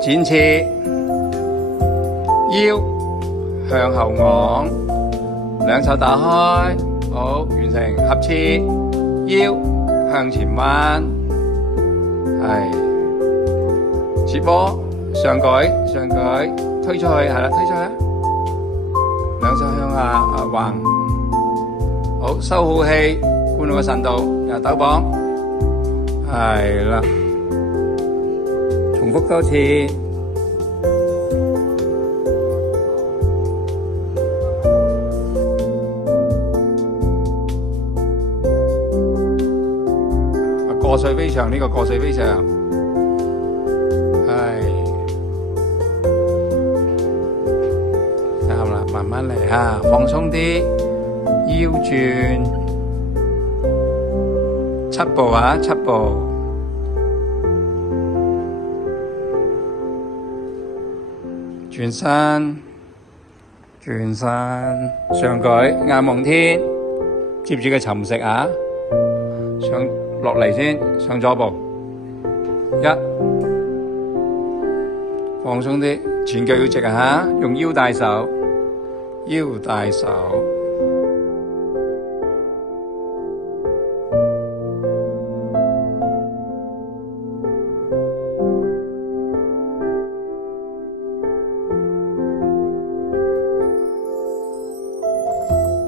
展翅，腰向後昂，兩手打開，好，完成合翅，腰向前彎，係切波上舉，推出去，係啦，推出去，兩手向下橫，好，收好氣，換個神度，又抖磅，係啦。重複多次，過水飛翔，呢個過水飛翔，係啱啦，慢慢嚟吓，放鬆啲，腰轉7步啊，7步。轉身，上舉，眼望天，接住個沉食啊，上落嚟先，上左步，放鬆啲，前腳要直啊，用腰帶手，